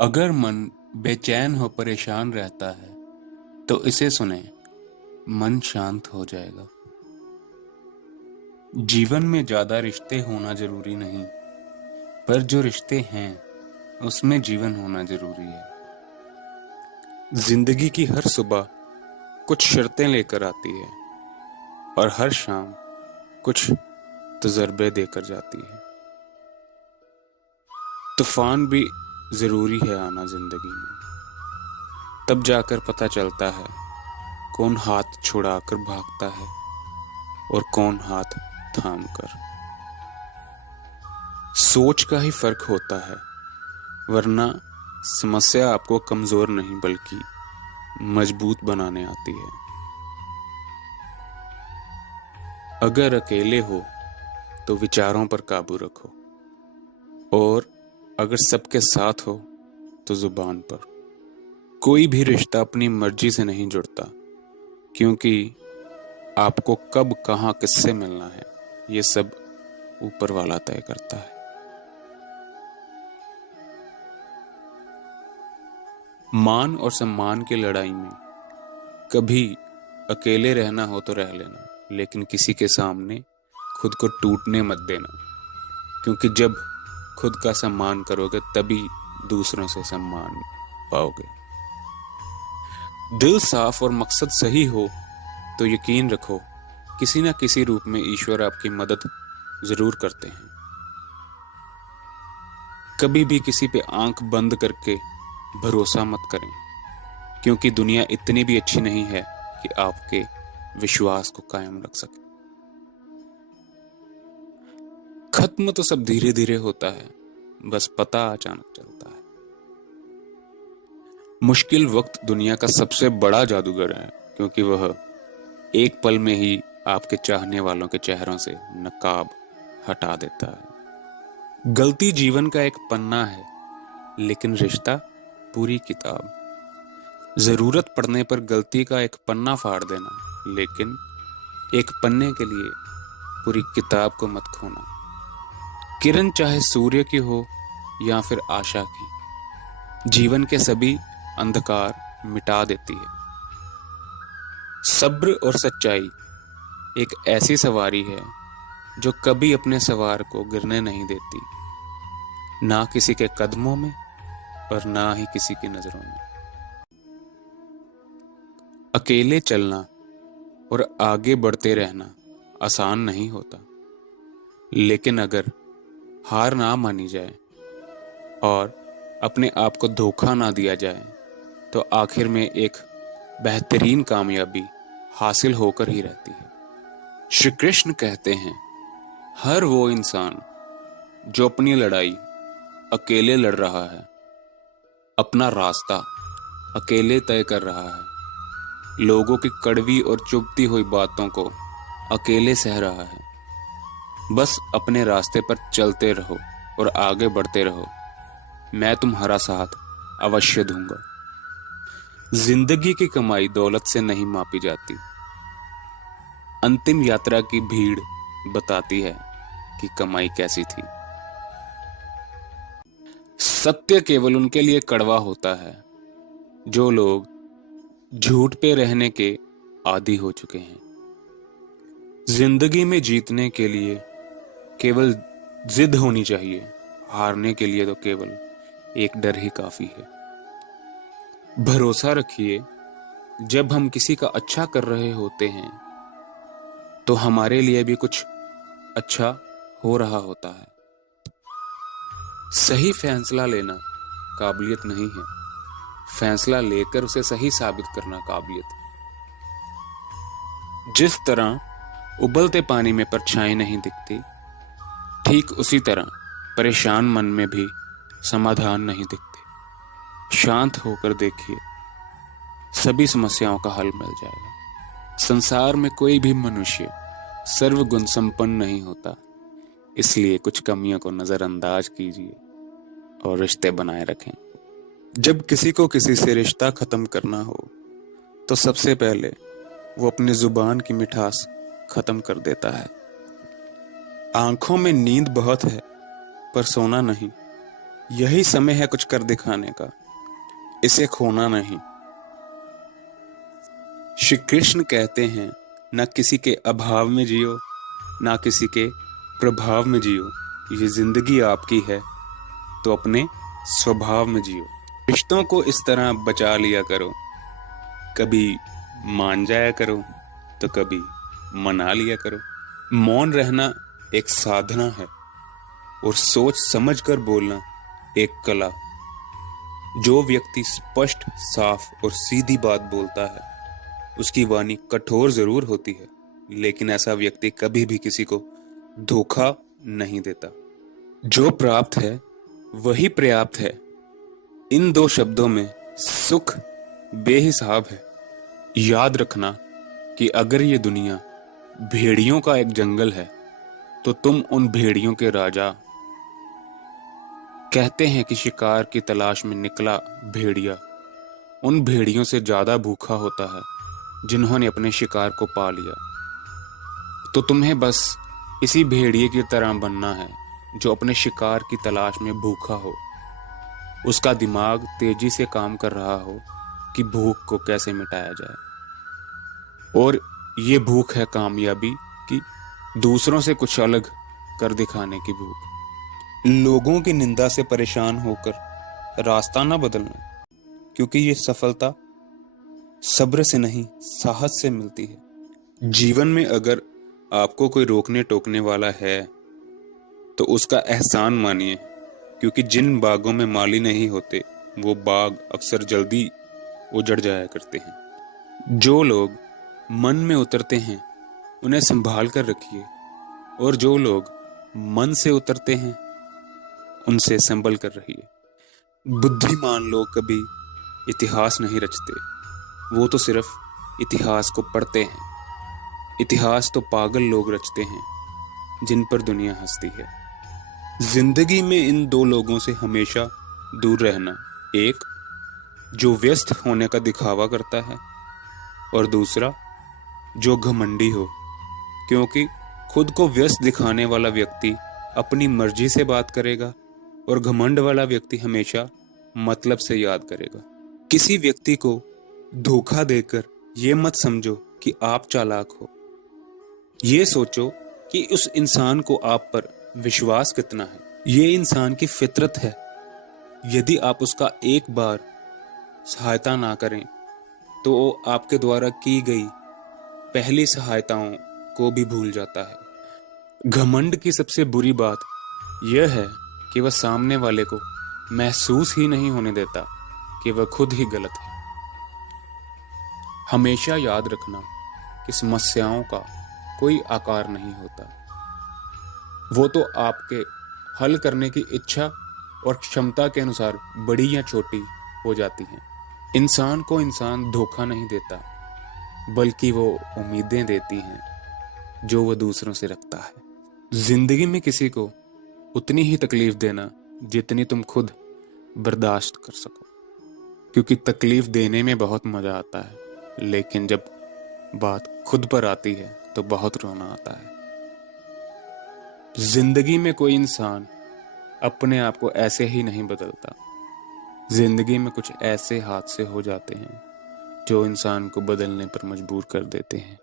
अगर मन बेचैन हो परेशान रहता है तो इसे सुने। मन शांत हो जाएगा। जीवन में ज्यादा रिश्ते होना जरूरी नहीं, पर जो रिश्ते हैं उसमें जीवन होना जरूरी है। जिंदगी की हर सुबह कुछ शर्तें लेकर आती है और हर शाम कुछ तजर्बे देकर जाती है। तूफान भी जरूरी है आना जिंदगी में, तब जाकर पता चलता है कौन हाथ छुड़ाकर भागता है और कौन हाथ थाम कर। सोच का ही फर्क होता है, वरना समस्या आपको कमजोर नहीं बल्कि मजबूत बनाने आती है। अगर अकेले हो तो विचारों पर काबू रखो, और अगर सबके साथ हो तो जुबान पर। कोई भी रिश्ता अपनी मर्जी से नहीं जुड़ता, क्योंकि आपको कब कहाँ किससे मिलना है ये सब ऊपर वाला तय करता है। मान और सम्मान की लड़ाई में कभी अकेले रहना हो तो रह लेना, लेकिन किसी के सामने खुद को टूटने मत देना, क्योंकि जब खुद का सम्मान करोगे तभी दूसरों से सम्मान पाओगे। दिल साफ और मकसद सही हो तो यकीन रखो किसी न किसी रूप में ईश्वर आपकी मदद जरूर करते हैं। कभी भी किसी पे आंख बंद करके भरोसा मत करें, क्योंकि दुनिया इतनी भी अच्छी नहीं है कि आपके विश्वास को कायम रख सके। खत्म तो सब धीरे धीरे होता है, बस पता अचानक चलता है। मुश्किल वक्त दुनिया का सबसे बड़ा जादूगर है, क्योंकि वह एक पल में ही आपके चाहने वालों के चेहरों से नकाब हटा देता है। गलती जीवन का एक पन्ना है, लेकिन रिश्ता पूरी किताब। जरूरत पड़ने पर गलती का एक पन्ना फाड़ देना, लेकिन एक पन्ने के लिए पूरी किताब को मत खोना। किरण चाहे सूर्य की हो या फिर आशा की, जीवन के सभी अंधकार मिटा देती है। सब्र और सच्चाई एक ऐसी सवारी है जो कभी अपने सवार को गिरने नहीं देती, ना किसी के कदमों में और ना ही किसी की नजरों में। अकेले चलना और आगे बढ़ते रहना आसान नहीं होता, लेकिन अगर हार ना मानी जाए और अपने आप को धोखा ना दिया जाए तो आखिर में एक बेहतरीन कामयाबी हासिल होकर ही रहती है। श्री कृष्ण कहते हैं, हर वो इंसान जो अपनी लड़ाई अकेले लड़ रहा है, अपना रास्ता अकेले तय कर रहा है, लोगों की कड़वी और चुभती हुई बातों को अकेले सह रहा है, बस अपने रास्ते पर चलते रहो और आगे बढ़ते रहो। मैं तुम्हारा साथ अवश्य दूंगा। जिंदगी की कमाई दौलत से नहीं मापी जाती, अंतिम यात्रा की भीड़ बताती है कि कमाई कैसी थी। सत्य केवल उनके लिए कड़वा होता है जो लोग झूठ पे रहने के आदी हो चुके हैं। जिंदगी में जीतने के लिए केवल जिद होनी चाहिए, हारने के लिए तो केवल एक डर ही काफी है। भरोसा रखिए, जब हम किसी का अच्छा कर रहे होते हैं तो हमारे लिए भी कुछ अच्छा हो रहा होता है। सही फैसला लेना काबिलियत नहीं है, फैसला लेकर उसे सही साबित करना काबिलियत। जिस तरह उबलते पानी में परछाई नहीं दिखती, ठीक उसी तरह परेशान मन में भी समाधान नहीं दिखते। शांत होकर देखिए, सभी समस्याओं का हल मिल जाएगा। संसार में कोई भी मनुष्य सर्वगुण संपन्न नहीं होता, इसलिए कुछ कमियों को नजरअंदाज कीजिए और रिश्ते बनाए रखें। जब किसी को किसी से रिश्ता खत्म करना हो तो सबसे पहले वो अपनी जुबान की मिठास खत्म कर देता है। आंखों में नींद बहुत है पर सोना नहीं, यही समय है कुछ कर दिखाने का, इसे खोना नहीं। श्री कृष्ण कहते हैं, ना किसी के अभाव में जियो, ना किसी के प्रभाव में जियो। ये जिंदगी आपकी है तो अपने स्वभाव में जियो। रिश्तों को इस तरह बचा लिया करो, कभी मान जाया करो तो कभी मना लिया करो। मौन रहना एक साधना है और सोच समझ कर बोलना एक कला। जो व्यक्ति स्पष्ट, साफ और सीधी बात बोलता है, उसकी वाणी कठोर जरूर होती है, लेकिन ऐसा व्यक्ति कभी भी किसी को धोखा नहीं देता। जो प्राप्त है वही पर्याप्त है। इन दो शब्दों में सुख बेहिसाब है। याद रखना कि अगर ये दुनिया भेड़ियों का एक जंगल है तो तुम उन भेड़ियों के राजा। कहते हैं कि शिकार की तलाश में निकला भेड़िया उन भेड़ियों से ज्यादा भूखा होता है जिन्होंने अपने शिकार को पा लिया। तो तुम्हें बस इसी भेड़िए की तरह बनना है जो अपने शिकार की तलाश में भूखा हो। उसका दिमाग तेजी से काम कर रहा हो कि भूख को कैसे मिटाया जाए। और ये भूख है कामयाबी की, दूसरों से कुछ अलग कर दिखाने की भूख। लोगों की निंदा से परेशान होकर रास्ता ना बदलना, क्योंकि ये सफलता सब्र से नहीं, साहस से मिलती है। जीवन में अगर आपको कोई रोकने टोकने वाला है तो उसका एहसान मानिए, क्योंकि जिन बागों में माली नहीं होते वो बाग अक्सर जल्दी उजड़ जाया करते हैं। जो लोग मन में उतरते हैं उन्हें संभाल कर रखिए, और जो लोग मन से उतरते हैं उनसे संभल कर रहिए। बुद्धिमान लोग कभी इतिहास नहीं रचते, वो तो सिर्फ इतिहास को पढ़ते हैं। इतिहास तो पागल लोग रचते हैं जिन पर दुनिया हंसती है। जिंदगी में इन दो लोगों से हमेशा दूर रहना, एक जो व्यस्त होने का दिखावा करता है और दूसरा जो घमंडी हो, क्योंकि खुद को व्यस्त दिखाने वाला व्यक्ति अपनी मर्जी से बात करेगा और घमंड वाला व्यक्ति हमेशा मतलब से याद करेगा। किसी व्यक्ति को धोखा देकर ये मत समझो कि आप चालाक हो। ये सोचो कि उस इंसान को आप पर विश्वास कितना है। ये इंसान की फितरत है। यदि आप उसका एक बार सहायता ना करें तो वो आपके द्वारा की गई पहली सहायताओं को भी भूल जाता है। घमंड की सबसे बुरी बात यह है कि वह सामने वाले को महसूस ही नहीं होने देता कि वह खुद ही गलत है। हमेशा याद रखना कि समस्याओं का कोई आकार नहीं होता, वो तो आपके हल करने की इच्छा और क्षमता के अनुसार बड़ी या छोटी हो जाती हैं। इंसान को इंसान धोखा नहीं देता, बल्कि वो उम्मीदें देती हैं जो वो दूसरों से रखता है। जिंदगी में किसी को उतनी ही तकलीफ देना जितनी तुम खुद बर्दाश्त कर सको, क्योंकि तकलीफ देने में बहुत मजा आता है, लेकिन जब बात खुद पर आती है तो बहुत रोना आता है। जिंदगी में कोई इंसान अपने आप को ऐसे ही नहीं बदलता। जिंदगी में कुछ ऐसे हादसे हो जाते हैं जो इंसान को बदलने पर मजबूर कर देते हैं।